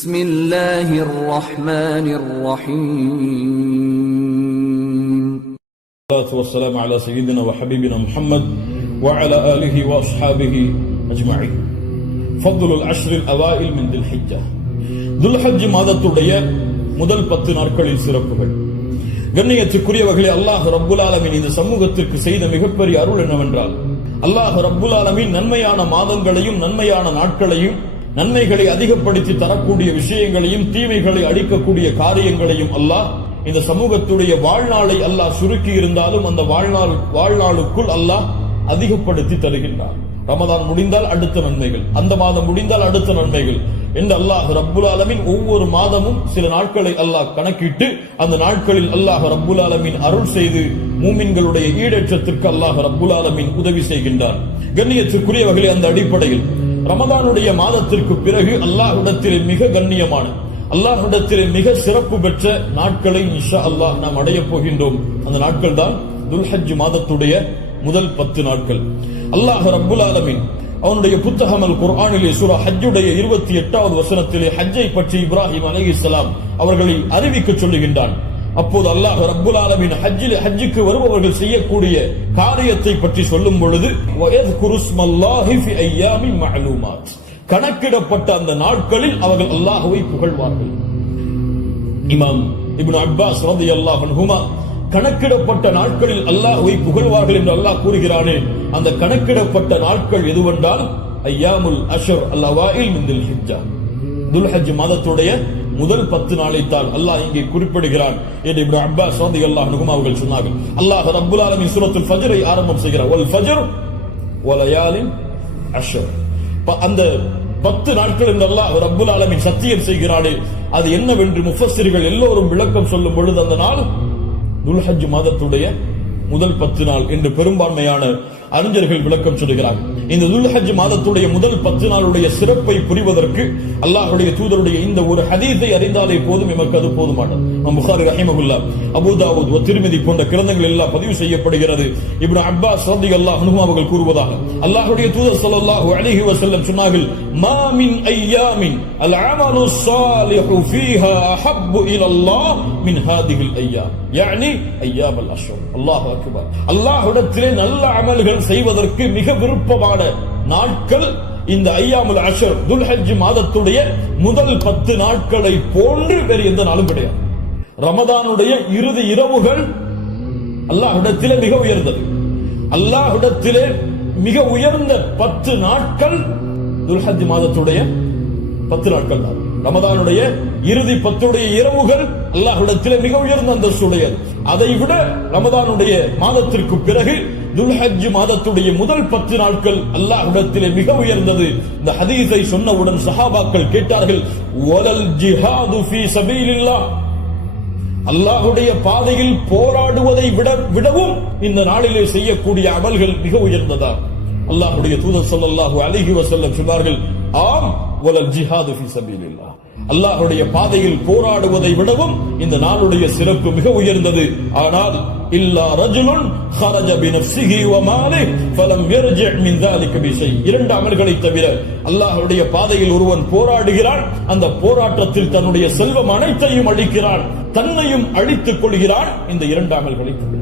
بسم الله الرحمن الرحيم. الصلاة والسلام على سيدنا وحبيبنا محمد وعلى آله وأصحابه أجمعين. فضل العشر الأوائل من ذي الحجة. ذو الحج மாதத்துடைய முதல் 10 நாட்களில் சிறப்புகள். கண்ணியத்துக்குரியவர்களே, அல்லாஹ் ரப்புல் ஆலமீன் இந்த சமூகத்திற்கு செய்த மிகப்பெரிய அருள் என்னவென்றால், அல்லாஹ் ரப்புல் ஆலமீன் நன்மையான மாதங்களையும் நன்மையான நாட்களையும் நன்மைகளை அதிகப்படுத்தி தரக்கூடிய விஷயங்களையும் தீமைகளை அழிக்கக்கூடிய காரியங்களையும் அல்லாஹ் இந்த சமூகத்துடைய வாழ்நாளை அல்லாஹ் சுருக்கி இருந்தாலும் அந்த வாழ்நாளுக்குள் அல்லாஹ் அதிகப்படுத்தி தருகின்றார். ரமதான் முடிந்தால் அடுத்த நன்மைகள், அந்த மாதம் முடிந்தால் அடுத்த நன்மைகள் என்று அல்லாஹ் ரப்புல் ஆலமீன் ஒவ்வொரு மாதமும் சில நாட்களை அல்லாஹ் கணக்கிட்டு அந்த நாட்களில் அல்லாஹ் ரப்புல் ஆலமீன் அருள் செய்து மூமின்களுடைய ஈடேற்றத்திற்கு அல்லாஹ் ரப்புல் ஆலமீன் உதவி செய்கின்றார். கண்ணியத்திற்குரியவர்களே, அந்த அடிப்படையில் ரமதானுடைய மாதத்திற்கு பிறகு அல்லாஹ்விடத்திலே மிக கண்ணியமான, அல்லாஹ்விடத்திலே மிக சிறப்பு பெற்ற நாட்களை இன்ஷா அல்லாஹ் நாம் அடைய போகின்றோம். அந்த நாட்கள் தான் துல்ஹஜ் மாதத்துடைய முதல் 10 நாட்கள். அல்லாஹ் ரப்புல் ஆலமீன் அவனுடைய புத்தகம் அல் குர்ஆனிலே சூரா ஹஜ்ஜுடைய 28வது வசனத்திலே ஹஜ்ஜை பற்றி இப்ராஹிம் அலைஹிஸ்ஸலாம் அவர்களை அறிவிக்க சொல்லுகின்றான். அப்போது அல்லாஹ் ரப்புல் ஆலமீன் ஹஜ்ஜுக்கு வருபவர்கள் செய்யக்கூடிய காரியத்தை பற்றி சொல்லும் பொழுது, வயذ்குரு ஸ்மல்லாஹி ஃபி அய்யாமின் மஅலூமாத், கணக்கிடப்பட்ட அந்த நாட்களில் அவர்கள் அல்லாஹ்வை புகழ்வார்கள். இமாம் இப்னு அப்பாஸ் ரலியல்லாஹு அன்ஹுமா கணக்கிடப்பட்ட நாட்களில் அல்லாஹ்வை புகழ்வார்கள் என்று அல்லாஹ் கூறுகிறானே, அந்த கணக்கிடப்பட்ட நாட்கள் எதுவென்றால் அய்யாமுல் அஷ்ர் அல் அவாயில் மின் துல் ஹிஜ்ஜா, துல்ஹஜ் மாதத்துடைய முதல் 10 நாளைத்தான் அல்லாஹ் இங்கே குறிப்பிடுகிறான் என்று இப்னு அப்பாஸ் ரலியல்லாஹு அன்ஹுமா அவர்கள் சொன்னார்கள். அல்லாஹ் ரப்புல் ஆலமீன் சூரத்துல் ஃபஜ்ரை ஆரம்பம் செய்கிறார், வல் ஃபஜ்ர் வலயாலின் அஷ்ர். அந்த 10 நாட்கள் என்று அல்லாஹ் ரப்புல் ஆலமீன் சத்தியம் செய்கிறானே, அது என்னவென்று முஃபஸ்ஸிர்கள் எல்லோரும் விளக்கம் சொல்லும் பொழுது அந்த நாள் துல்ஹஜ் மாதத்துடைய முதல் 10 நாள் என்று பெரும்பான்மையான அறிஞர்கள் விளக்கம் சொல்கிறார்கள். இந்த துல்ஹஜ் மாதத்துடைய முதல் 10 நாளுடைய சிறப்பை புரிவதற்கு அல்லாஹ்வுடைய தூதருடைய இந்த ஒரு ஹதீஸை அறிந்தாலே போதும், எமக்கு அது போதுமானது. புகாரி ரஹிமஹுல்லாஹ், அபூ தாவூத், திர்மிதி போன்ற கிரந்தங்கள் எல்லாம் பதிவு செய்யப்படுகிறது. இப்னு அப்பாஸ் ரலியல்லாஹு அன்ஹு அவர்கள் கூறுவதாக, அல்லாஹ்வுடைய தூதர் ஸல்லல்லாஹு அலைஹி வஸல்லம் சொன்னார்கள், மா மின் அய்யாமின் அல் அமலு ஸாலிஹு ஃபீஹா அஹப்பு இலல்லாஹ் மின் ஹாதிஹில் அய்யாம், யானி அய்யாம் அல் அஷ்ர். அல்லாஹு அக்பர். அல்லாஹ்விடத்திலே நல்ல அமல்கள் செய்வதற்கு மிக விருப்பமான நாட்கள் இந்த அய்யாமுல் அஷ்ர், துல்ஹஜ் மாதத்துடைய முதல் 10 நாட்களை போன்று வேறு எந்த நாளும் கிடையாது. ரமதானுடைய இறுதி இரவுகள் அல்லாஹ்விடத்திலே மிக உயர்ந்தது. அல்லாஹ்விடத்திலே மிக உயர்ந்த 10 நாட்கள் துல்ஹஜ் மாதத்துடைய 10 நாட்கள் தான். ரமதானுடைய இறுதி 10 இரவுகள் அல்லாஹ்விடத்திலே மிக உயர்ந்த அந்தஸ்துடையது. அதை விட ரமதானுடைய மாதத்திற்கு பிறகு துல்ஹஜ் மாதத்துடைய முதல் 10 நாட்கள் அல்லாஹ்விடத்திலே மிக உயர்ந்தது. இந்த ஹதீஸை சொன்னவுடன் சஹாபாக்கள் கேட்டார்கள், வலல் ஜிஹாது ஃபீ சபீலில்லாஹ், அல்லாஹ்வுடைய பாதையில் போராடுவதை விடவும் இந்த நாளிலே செய்யக்கூடிய அமல்கள் மிக உயர்ந்ததா? அல்லாஹ்வுடைய தூதர் ஸல்லல்லாஹு அலைஹி வஸல்லம் சொன்னார்கள், ஆம், வலல் ஜிஹாது ஃபீ சபீலில்லாஹ், அல்லாஹ்வுடைய பாதையில் போராடுவதை விடவும் இந்த நாளுடைய சிறப்பு மிக உயர்ந்தது. ஆனால் இல்லா ரஜுலுன் خرج بنفسه وماله فلم يرجع من ذلك بشيء, 2 அமல்களை தவிர அல்லாஹ்வுடைய பாதையில் ஒருவன் போராடுகிறான், அந்த போராட்டத்தில் தன்னுடைய செல்வம் அனைத்தையும் அழிக்கிறான், தன்னையும் அழித்துக் கொள்கிறான். இந்த 2 அமல்களை தவிர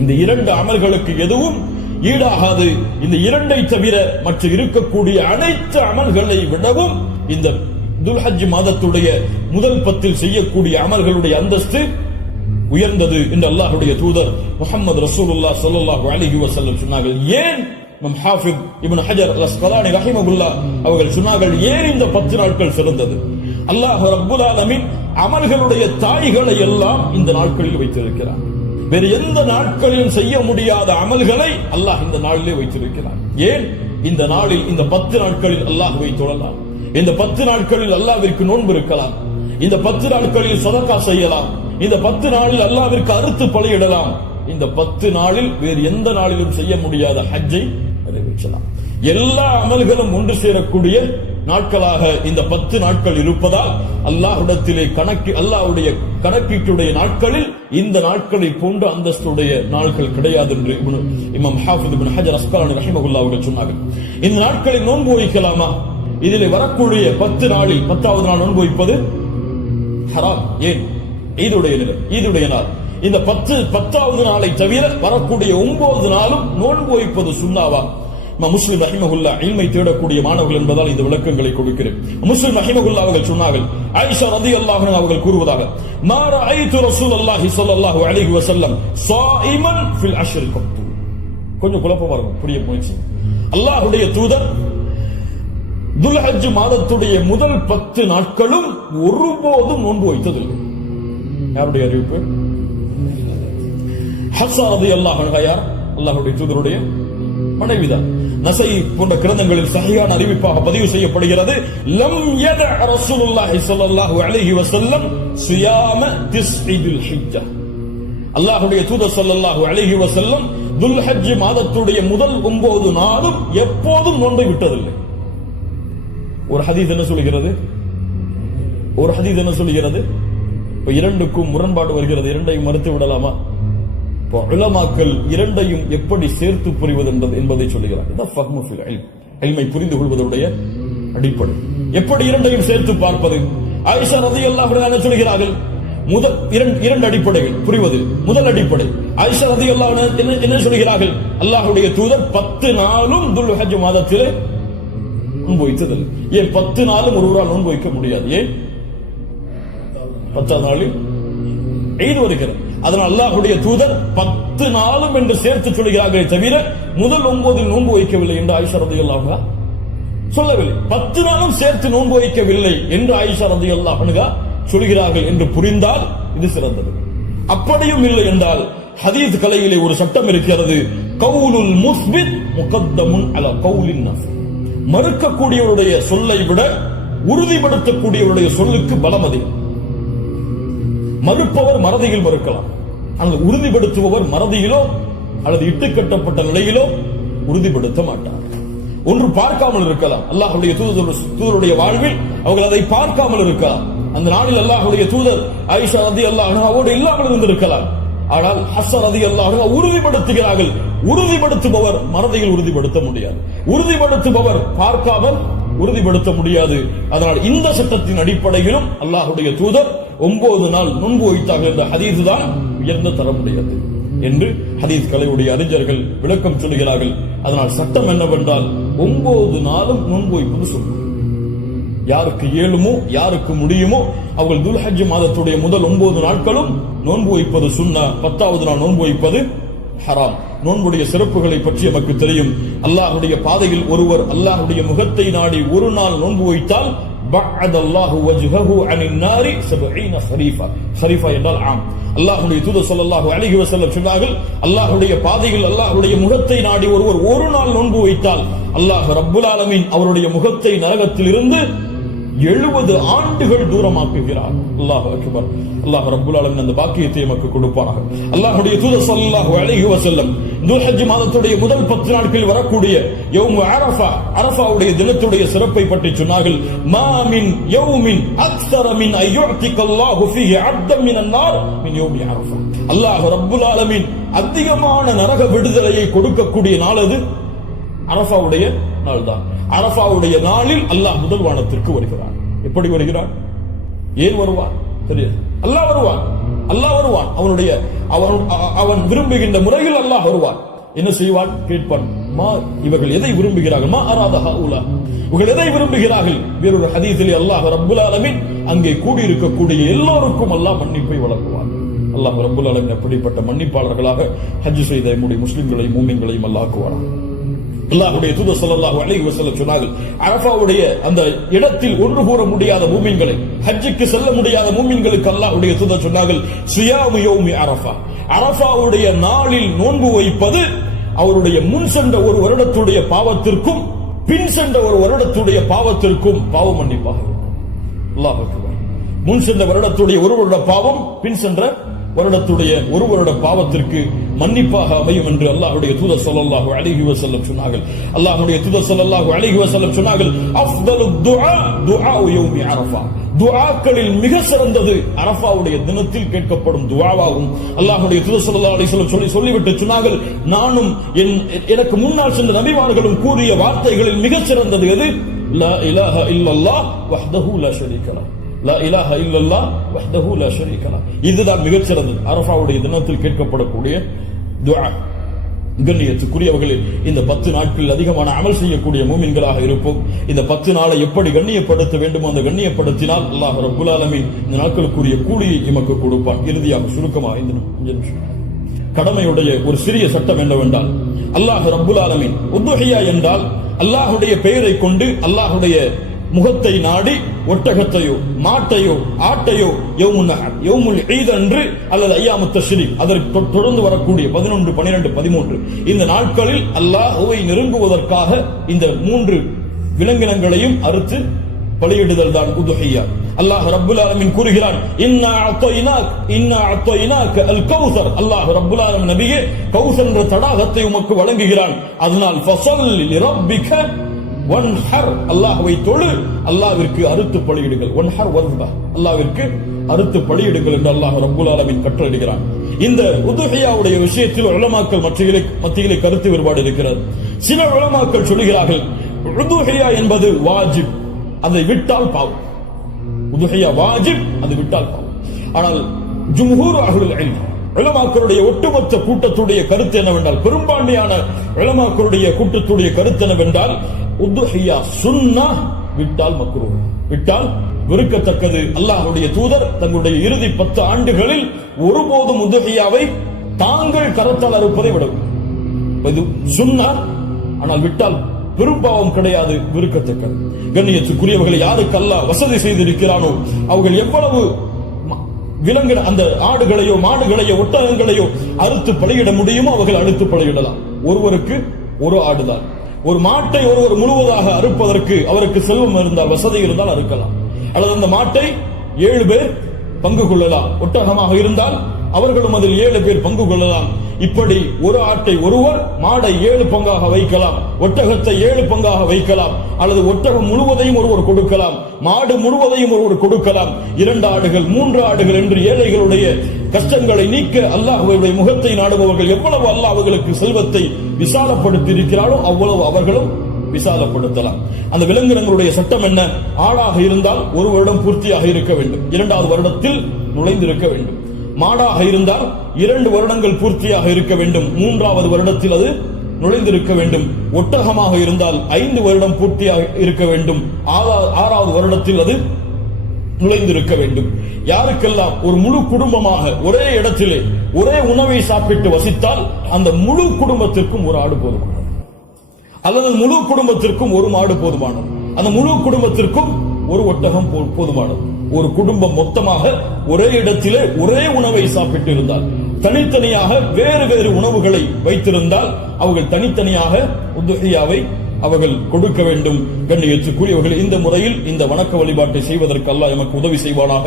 இந்த 2 அமல்களுக்கு எதுவும் ஈடாகாது. இந்த 2ஐ தவிர மற்ற இருக்கக்கூடிய அனைத்து அமல்களை விடவும் இந்த துல்ஹஜ் மாதத்துடைய முதல் 10 செய்யக்கூடிய அமல்களுடைய அந்தஸ்து உயர்ந்தது என்று அல்லாஹ்வுடைய தூதர் முஹம்மது ரசூலுல்லாஹ் ஸல்லல்லாஹு அலைஹி வஸல்லம் சொன்னார்கள். ஏன் இமாம் ஹாஃபிஸ் இப்னு ஹஜர் அல் அஸ்கலானி ரஹிமஹுல்லாஹ் அவர்கள் சொன்னார்கள், ஏன் இந்த 10 நாட்கள் சிறந்தது? அல்லாஹ் ரப்புல் ஆலமீன் அமல்களுடைய தாய்களை எல்லாம் இந்த நாட்களில் வைத்திருக்கிறார். வேறு எந்த நாட்களிலும் செய்ய முடியாத அமல்களை அல்லாஹ் இந்த நாளிலே வைத்திருக்கிறார். ஏன்? இந்த நாளில், இந்த 10 நாட்களில் அல்லாஹ்வை தொழலாம், இந்த 10 நாட்களில் அல்லாஹ்விற்கு நோன்பு இருக்கலாம், இந்த 10 நாட்களில் சதகா செய்யலாம், இந்த 10 நாளில் அல்லாஹ்விற்கு அறுத்து பலியிடலாம். இந்த 10 நாளில் வேறு எந்த நாளிலும் செய்ய முடியாத ஹஜ்ஜை நிறைவேற்றலாம். எல்லா அமல்களும் ஒன்று சேரக்கூடிய நாட்களாக இந்த 10 நாட்கள் இருப்பதால் அல்லாஹ்விடத்திலே அல்லாஹ்வுடைய கணக்கீட்டுடைய நாட்களில் இந்த நாட்களை போன்ற அந்தஸ்துடைய நாட்கள் கிடையாது என்று இமாம் ஹாஃபிஸ் இப்னு ஹஜர் அஸ்கலானி ரஹிமஹுல்லாஹ் அவர்கள் சொன்னார்கள். இந்த நாட்களில் நோன்பு வைக்கலாமா? இதில் வரக்கூடிய 10 நாளில் 10வது நாள் நோன்பு வைப்பது ஹராம். ஏன்? ஈதுடைய நாள். இந்த 10வது நாளை தவிர வரக்கூடிய 9 நாளும் நோன்பு வைப்பது சுன்னாவா? முஸ்லிம் ரஹிமஹுல்லா இல்மை தேடக்கூடிய மாணவர்கள் என்பதால் இந்த விளக்கங்களை கொடுக்கிறேன். முஸ்லிம் ரஹிமஹுல்லா அவர்கள் சொன்னார்கள், ஆயிஷா ரலியல்லாஹு அன்ஹா அவர்கள் கூறுவதாக, மா ரஅய்து ரசூலுல்லாஹி ஸல்லல்லாஹு அலைஹி வஸல்லம் ஸாயிமன் ஃபில் அஷ்ர் கத்து. கொஞ்சம் குழப்பமா இருக்கும், புரிய முயற்சி. அல்லாஹ்வுடைய தூதர் துல்ஹஜ் மாதத்துடைய முதல் 10 நாட்களும் ஒருபோதும் நோன்பு வைத்ததில்லை. யாருடைய அறிவிப்பு? ஹஃப்ஸா ரலியல்லாஹு அன்ஹா யார்? அல்லாஹ்வுடைய தூதருடைய மனைவிதான். நஸை போன்ற கிரந்தங்களில் சஹீஹான அறிவிப்பாக பதிவு செய்யப்படுகிறது, லம் யத ரசூலுல்லாஹி ஸல்லல்லாஹு அலைஹி வஸல்லம் சியாம திஸ்இல் ஹிஜ்ஜா. அல்லாஹ்வுடைய தூதர் ஸல்லல்லாஹு அலைஹி வஸல்லம் துல்ஹஜ் மாதத்துடைய முதல் 9 நாளும் எப்போதும் நோன்பை விட்டதில்லை. ஒரு ஹதீஸ் என்ன சொல்கிறது? இப்ப இரண்டுக்கும் முரண்பாடு வருகிறது. இரண்டையும் மறுத்து விடலாமா? உலமாக்கள் இரண்டையும் எப்படி சேர்த்து புரிவது என்பதை சொல்லுகிறார். இல்மை புரிந்து கொள்வதுடைய அடிப்படை. எப்படி இரண்டையும் சேர்த்து பார்ப்பது? ஆயிஷா ரலியல்லாஹு அன்ஹா சொல்கிறார்கள், முதல் இரண்டு அடிப்படைகள் புரிவது. முதல் அடிப்படை, ஆயிஷா ரலியல்லாஹு அன்ஹா என்ன சொல்கிறார்கள்? அல்லாஹ்வுடைய தூதர் 10 நாளும் துல்ஹஜ் மாதத்திலே நோன்பு வைத்ததில்லை. ஏன் 10 நாளும் ஒருவரால் நோன்பு வைக்க முடியாது? ஏன்? 10வது நாளில் ஈத் வருகிறது. அதனால் அல்லாஹ்வுடைய தூதர் 10 நாளும் என்று சேர்த்து சொல்கிறார்களே தவிர முதல் 9 நோன்பு வைக்கவில்லை என்று ஆயிஷா ரலியல்லாஹு அன்ஹா சொல்லவில்லை. 10 நாளும் சேர்த்து நோன்பு வைக்கவில்லை என்று ஆயிஷா ரலியல்லாஹு அன்ஹா சொல்கிறார்கள் என்று புரிந்தால் இது சிறந்தது. அப்படியும் இல்லை என்றால் ஹதீஸ் கலையிலே ஒரு சட்டம் இருக்கிறது, கவுலுல் முஸ்பித் முகத்தமுன் அலா கவுலின் நஃப். மறுக்கக்கூடியவருடைய சொல்லை விட உறுதிப்படுத்தக்கூடியவருடைய சொல்லுக்கு பலம் அதிகம். மறுப்பவர் மறதியில் மறுக்கலாம், அல்லது உறுதிப்படுத்துபவர் மறதியிலோ அல்லது இட்டுக்கட்டப்பட்ட நிலையிலோ உறுதிப்படுத்த மாட்டார். ஒன்று பார்க்காமல் இருக்கலாம். அல்லாஹ்வுடைய தூதருடைய வாழ்வில் அவர்கள் அதை பார்க்காமல் இருக்கலாம். அந்த நாளில் அல்லாஹ்வுடைய தூதர் ஆயிஷா ரலியல்லாஹு அன்ஹாவோடு இல்லாமல் இருந்திருக்கலாம். ஆனால் ஹஃப்ஸா ரலியல்லாஹு அன்ஹா உறுதிப்படுத்துகிறார்கள். உறுதிப்படுத்துபவர் மறதியில் உறுதிப்படுத்த முடியாது, உறுதிப்படுத்துபவர் பார்க்காமல் உறுதிப்படுத்த முடியாது. அதனால் இந்த சட்டத்தின் அடிப்படையிலும் அல்லாஹ்வுடைய தூதர் 9 நாள் நோன்பு வைத்தார்கள் என்ற ஹதீஸ் தான் உயர்ந்த தரமுடையது என்று ஹதீஸ் கலையுடைய அறிஞர்கள் விளக்கம் சொல்கிறார்கள். அதனால் சட்டம் என்னவென்றால் 9 நாளும் நோன்பு வைப்பது சொல்லும். யாருக்கு இயலுமோ யாருக்கு முடியுமோ அவர்கள் துல்ஹஜ் மாதத்துடைய முதல் 9 நாட்களும் நோன்பு வைப்பது சுன்னா, 10வது நாள் நோன்பு வைப்பது ஹராம். நோன்புடைய சிறப்புகளை பற்றி நமக்கு தெரியும். அல்லாஹ்வுடைய பாதையில் ஒருவர் அல்லாஹ்வுடைய முகத்தை நாடி ஒரு நாள் நோன்பு வைத்தால் பஅதல்லாஹு வஜ்ஹஹு அனின் நாரி 70 ഖരീஃபா. ഖരീஃபா என்றால் ஆம். அல்லாஹ்வுடைய தூதர் ஸல்லல்லாஹு அலைஹி வஸல்லம் சொன்னார்கள், அல்லாஹ்வுடைய பாதையில் அல்லாஹ்வுடைய முகத்தை நாடி ஒருவர் ஒரு நாள் நோன்பு வைத்தால் அல்லாஹ் ரப்புல் ஆலமீன் அவருடைய முகத்தை நரகத்தில் இருந்து 70 ஆண்டுகள் தூரமாக்குகிறார். அல்லாஹ் அக்பர். அல்லாஹ் ரப்புல் ஆலமீன் அந்த பாக்கியத்தை நமக்கு கொடுப்பாராக. அல்லாஹ்வுடைய தூதர் ஸல்லல்லாஹு அலைஹி வஸல்லம் துல்ஹஜ் மாதத்துடைய முதல் 10 நாட்களில் வரக்கூடிய யௌம் அரஃபா, அரஃபாவுடைய தினத்துடைய சிறப்பை பற்றி சொன்னார்கள். மா மின் யௌமின் அக்ஸர மின் அய்யுஅதிகல்லாஹு ஃபீஹி அப்தன் மினன் நார் மின் யௌமி அரஃபா. அல்லாஹ் ரப்புல் ஆலமீன் அதிகமான நரக விடுதலையை கொடுக்கக்கூடிய நாள் அது அரஃபாவுடைய நாள் தான். அரஃபாவுடைய நாளில் அல்லாஹ் முதல் வானத்திற்கு வருகிறார். எப்படி வருகிறார்? ஏன் வருவார் தெரியாது. அல்லாஹ் வருவான், அல்லாஹ் வருவான். அவன் விரும்புகின்ற முறையில் அல்லாஹ் வருவான். என்ன செய்வான்? கேட்பான், மா இவர்கள் எதை விரும்புகிறார்கள்? மா அராத ஹவுலா, இவர்கள் எதை விரும்புகிறார்கள்? வேறொரு ஹதீஸிலே அல்லாஹ் ரப்புல் ஆலமீன் அங்கே கூடியிருக்கக்கூடிய எல்லோருக்கும் அல்லாஹ் மன்னிப்பை வழங்குவான். அல்லாஹ் ரப்புல் ஆலமீன் அப்படிப்பட்ட மன்னிப்பாளர்களாக ஹஜ் செய்த நம்முடைய முஸ்லிம்களையும் மூமின்களையும் அல்லாஹ் ஆக்குவான். அல்லாஹ்வுடைய தூதர் ஸல்லல்லாஹு அலைஹி வஸல்லம் சொன்னார்கள், அரஃபாவுடைய அந்த இடத்தில் ஒன்று கூற முடியாத மூமின்களை, ஹஜ்ஜுக்கு செல்ல முடியாத மூமின்களுக்கு அல்லாஹ்வுடைய தூதர் சொன்னார்கள், சியாமு யௌமி அரஃபா, அரஃபாவுடைய நாளில் நோன்பு வைப்பது அவருடைய முன் சென்ற ஒரு வருடத்துடைய பாவத்திற்கும் பின் சென்ற ஒரு வருடத்துடைய பாவத்திற்கும் பாவ மன்னிப்பாக இருக்கும். அல்லாஹ் அக்பர். முன் சென்ற வருடத்துடைய ஒரு வருட பாவம் பின் சென்ற வருடத்துடைய ஒரு வருட பாவத்திற்கு மன்னிப்பாக அமையும் என்று அல்லாஹ்வுடைய தூதர் ஸல்லல்லாஹு அலைஹி வஸல்லம் சொன்னார்கள். அல்லாஹ்வுடைய தூதர் ஸல்லல்லாஹு அலைஹி வஸல்லம் சொன்னார்கள், அஃதலு துஆ துஆஉ யௌமி அரஃபா, துஆக்களில் மிக சிறந்தது அரஃபாவுடைய தினத்தில் கேட்கப்படும் துஆவாகும். அல்லாஹ்வுடைய தூதர் ஸல்லல்லாஹு அலைஹி வஸல்லம் சொல்லிவிட்டு சொன்னார்கள், நானும் எனக்கு முன்னால் சென்ற நபிமார்களும் கூறிய வார்த்தைகளில் மிக சிறந்தது எது? லா இலாஹ இல்லல்லாஹ் வஹ்தஹு லா ஷரீக லஹ், லா இலாஹ இல்லல்லாஹ் வஹ்தஹு லா ஷரீக லஹ். இதுதான் மிகச்சிறந்தது அரஃபாவுடைய தினத்தில் கேட்கப்படக்கூடிய துஆ. கண்ணியத்துக்குரியவர்களே, இந்த 10 நாட்களில் அதிகமான அமல் செய்யக்கூடிய மூமின்களாக இருப்போம். இந்த 10 நாளை எப்படி கண்ணியப்படுத்த வேண்டுமோ அந்த கண்ணியப்படுத்தினால் அல்லாஹ் ரப்புல் ஆலமீன் இந்த நாட்களுக்குரிய கூலியை எமக்கு கொடுப்பான். இறுதியாக சுருக்கமாக இந்த கடமையுடைய ஒரு சிறிய சட்டம் என்னவென்றால், அல்லாஹ் ரப்புல் ஆலமீன் உதுஹியா என்றால் அல்லாஹுடைய பெயரை கொண்டு அல்லாஹுடைய முகத்தை நாடி ஒட்டகத்தையோ மாட்டையோ ஆட்டையோ யௌமுல் ஈத் அன்று அல்லது அய்யாமுத் தஷ்ரீக் அதற்கு தொடர்ந்து வரக்கூடிய 11, 12, 13 இந்த நாட்களில் அல்லாஹ்வை நெருங்குவதற்காக இந்த 3 விலங்கினங்களையும் அறுத்து பலியிடுதல் தான் உதுஹியா. அல்லாஹ் ரப்புல் ஆலமீன் கூறுகிறான், இன்னா அத்தய்னாக அல் கௌசர். அல்லாஹ் ரப்புல் ஆலமீன் நபியே கௌசர் என்ற தடாகத்தை உமக்கு வழங்குகிறான். அதனால் ஃபஸல்லி லிரப்பிக வன்ஹர், அல்லாஹ்வை தொழு, அல்லாஹ்விற்கு அறுத்து பலியிடுங்கள். வன்ஹர் வஸ்பஹ், அல்லாஹ்விற்கு அறுத்து பலியிடுங்கள் என்று அல்லாஹ் ரப்புல் ஆலமீன் கட்டளையிடுகிறான். இந்த உதுஹியாவுடைய விஷயத்தில் உலமாக்கள் மத்தியிலே கருத்து வேறுபாடு இருக்கிறது. சில உலமாக்கள் சொல்கிறார்கள் உதுஹியா என்பது வாஜிப், அதை விட்டால் பாவம். உதுஹியா வாஜிப், அது விட்டால் பாவம். ஆனால் ஜும்ஹூர் அஹ்லுல் இல்ம் உலமாக்களுடைய ஒட்டுமொத்த கூட்டத்துடைய கருத்து என்னவென்றால், பெரும்பான்மையான உலமாக்களுடைய கூட்டத்துடைய கருத்து என்னவென்றால், உதுஹியா சுன்னah, விட்டால் மக்ரூஹ், விட்டால் வெறுக்கத்தக்கது. அல்லாஹ்வுடைய தூதர் தங்களுடைய இறுதி 10 ஆண்டுகளில் ஒருபோதும் உதுஹியாவை தாங்கள் கரத்தால் அறுப்பதை விடவும். இது சுன்னah, ஆனால் விட்டால் பெரும்பாவம் கிடையாது, வெறுக்கத்தக்கது. கண்ணியத்துக்குரியவர்களை யாருக்கு அல்லாஹ் வசதி செய்திருக்கிறானோ அவர்கள் எவ்வளவு விலங்கின அந்த ஆடுகளையோ மாடுகளையோ ஒட்டகங்களையோ அறுத்து பலியிட முடியுமோ அவர்கள் அறுத்து பலியிடலாம். ஒருவருக்கு ஒரு ஆடுதான். ஒரு மாட்டை ஒருவர் முழுவதாக அறுப்பதற்கு அவருக்கு செல்வம் இருந்தால், வசதி இருந்தால் அறுக்கலாம். அல்லது அந்த மாட்டை 7 பேர் பங்கு கொள்ளலாம். ஒட்டகமாக இருந்தால் அவர்களும் அதில் 7 பேர் பங்கு கொள்ளலாம். இப்படி ஒரு ஆட்டை ஒருவர், மாடை 7 பங்காக வைக்கலாம், ஒட்டகத்தை 7 பங்காக வைக்கலாம். அல்லது ஒட்டகம் முழுவதையும் ஒருவர் கொடுக்கலாம், மாடு முழுவதையும் ஒருவர் கொடுக்கலாம். 2 ஆடுகள் 3 ஆடுகள் என்று ஏழைகளுடைய கஷ்டங்களை நீக்க அல்லாஹ்வுடைய முகத்தை நாடுபவர்கள் எவ்வளவு அல்லாஹ் அவர்களுக்கு செல்வத்தை விசாலப்படுத்தி இருக்கிறாரோ அவ்வளவு அவர்களும் விசாலப்படுத்தலாம். அந்த விலங்கினங்களுடைய சட்டம் என்ன? ஆடாக இருந்தால் 1 வருடம் பூர்த்தியாக இருக்க வேண்டும், 2வது வருடத்தில் நுழைந்திருக்க வேண்டும். மாடாக இருந்தால் 2 வருடங்கள் பூர்த்தியாக இருக்க வேண்டும், 3வது வருடத்தில் அது நுழைந்திருக்க வேண்டும். ஒட்டகமாக இருந்தால் 5 வருடம் பூர்த்தியாக இருக்க வேண்டும், 6வது வருடத்தில் அது நுழைந்திருக்க வேண்டும். யாருக்கெல்லாம் ஒரு முழு குடும்பமாக ஒரே இடத்திலே ஒரே உணவை சாப்பிட்டு வசித்தால் அந்த முழு குடும்பத்திற்கும் ஒரு ஆடு போதுமானது, அல்லது முழு குடும்பத்திற்கும் ஒரு மாடு போதுமானது, அந்த முழு குடும்பத்திற்கும் ஒரு ஒட்டகம் போதுமானது. ஒரு குடும்பம் மொத்தமாக ஒரே இடத்திலே ஒரே உணவை சாப்பிட்டு இருந்தால், தனித்தனியாக வேறு வேறு உணவுகளை வைத்திருந்தால் அவர்கள் தனித்தனியாக உதுஹியாவை அவர்கள் கொடுக்க வேண்டும். கண்ணியத்துக்குரியவர்கள், இந்த முறையில் இந்த வணக்க வழிபாட்டை செய்வதற்கு அல்லாஹ் எமக்கு உதவி செய்வானாக.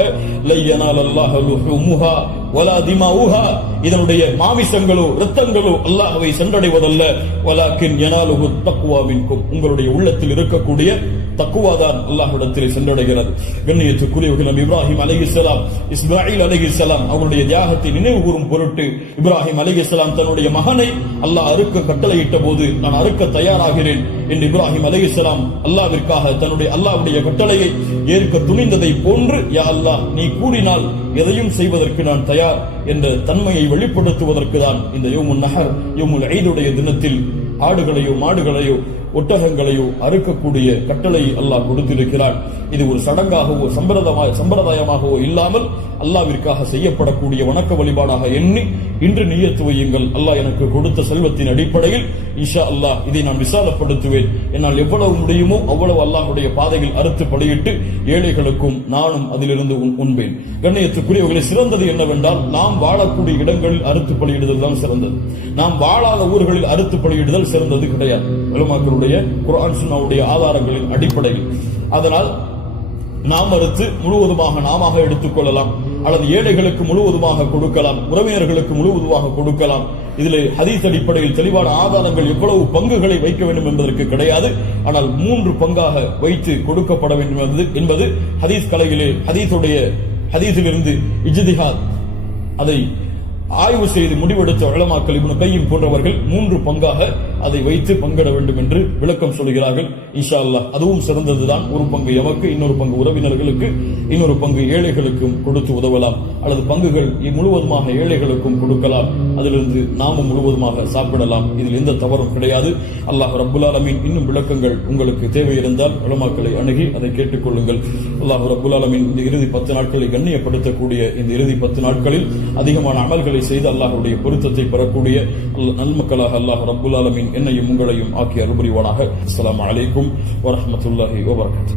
இதனுடைய மாமிசங்களோ இரத்தங்களோ அல்லாஹ்வை சென்றடைவதல்ல, வலாக்கின் யனாலுஹு தக்வா மின்கும், உங்களுடைய உள்ளத்தில் இருக்கக்கூடிய தக்குவாதான் அல்லாஹ்விடத்தில் சென்றடைகிறது. கண்ணியத்துக்குரியவர்கள், இப்ராஹிம் அலைஹிஸ்ஸலாம், இஸ்மாயில் அலைஹிஸ்ஸலாம் அவருடைய தியாகத்தை நினைவு கூறும் பொருட்டு இப்ராஹிம் அலைஹிஸ்ஸலாம் தன்னுடைய மகனை அல்லாஹ் அறுக்க கட்டளையிட்ட போது நான் அறுக்க தயாராகிறேன் என்று இப்ராஹிம் அலைஹிஸ்ஸலாம் அல்லாஹ்விற்காக தன்னுடைய அல்லாஹ்வுடைய கட்டளையை ஏற்க துணிந்ததை போன்று, யா அல்லாஹ் நீ கூறினால் எதையும் செய்வதற்கு நான் தயார் என்ற தன்மையை வெளிப்படுத்துவதற்கு தான் இந்த யௌமுன் நஹர், யௌமுல் ஈதுடைய தினத்தில் ஆடுகளையோ மாடுகளையோ ஒட்டகங்களையோ அறுக்கக்கூடிய கட்டளை அல்லாஹ் கொடுத்திருக்கிறார். இது ஒரு சடங்காகவோ சம்பிரதாயமாகவோ இல்லாமல் அல்லாஹ்விற்காக செய்யப்படக்கூடிய வணக்க வழிபாடாக எண்ணி இன்று நியத்து வையுங்கள். அல்லாஹ் எனக்கு கொடுத்த செல்வத்தின் அடிப்படையில் இன்ஷா அல்லாஹ் இதை நான் விசாலப்படுத்துவேன். என்னால் எவ்வளவு முடியுமோ அவ்வளவு அல்லாஹ்வுடைய பாதையில் அறுத்து பலியிட்டு ஏழைகளுக்கும் நானும் அதிலிருந்து உண்பேன். கண்ணியத்துக்குரியவர்களை, சிறந்தது என்னவென்றால் நாம் வாழக்கூடிய இடங்களில் அறுத்து பலியிடுதல் தான் சிறந்தது. நாம் வாழாத ஊர்களில் அறுத்து பலியிடுதல் சிறந்தது கிடையாது, உலமாக்களுடைய குர்ஆன் சுன்னாவுடைய ஆதாரங்களின் அடிப்படையில். அதனால் நாம் அறுத்து முழுவதுமாக நாம எடுத்துக் கொள்ளலாம், அல்லது ஏழைகளுக்கு முழுவதுமாக கொடுக்கலாம், உறவினர்களுக்கு முழுவதுமாக கொடுக்கலாம். இதில் ஹதீஸ் அடிப்படையில் தெளிவான ஆதாரங்கள் எவ்வளவு பங்குகளை வைக்க வேண்டும் என்பதற்கு கிடையாது. ஆனால் 3 பங்காக வைத்து கொடுக்கப்பட வேண்டும் என்பது ஹதீஸ் கலையிலே ஹதீஸிலிருந்து இஜ்திஹாத் அதை ஆய்வு செய்து முடிவெடுத்த உலமாக்கள் இப்னு கையிம் போன்றவர்கள் 3 பங்காக அதை வைத்து பங்கிட வேண்டும் என்று விளக்கம் சொல்கிறார்கள். இன்ஷா அல்லாஹ் அதுவும் சிறந்ததுதான். ஒரு பங்கு எமக்கு, இன்னொரு பங்கு உறவினர்களுக்கு, இன்னொரு பங்கு ஏழைகளுக்கும் கொடுத்து உதவலாம். அல்லது பங்குகள் முழுவதுமாக ஏழைகளுக்கும் கொடுக்கலாம். அதிலிருந்து நாமும் முழுவதுமாக சாப்பிடலாம். இதில் எந்த தவறும் கிடையாது. அல்லாஹ் ரப்புல் ஆலமீன் இன்னும் விளக்கங்கள் உங்களுக்கு தேவை இருந்தால் உலமாக்களை அணுகி அதை கேட்டுக்கொள்ளுங்கள். அல்லாஹ் ரப்புல் ஆலமீன் இந்த இறுதி 10 நாட்களை கண்ணியப்படுத்தக்கூடிய இந்த இறுதி 10 நாட்களில் அதிகமான அமல்களை செய்து அல்லாஹ்வுடைய பொருத்தத்தை பெறக்கூடிய நன்மக்களாக அல்லாஹ் ரப்புல் ஆலமீன் என்னையும் உங்களையும் ஆக்கி அருள் புரிவானாக. அஸ்ஸலாமு அலைக்கும் வரஹ்மத்துல்லாஹி வபரகாத்துஹு.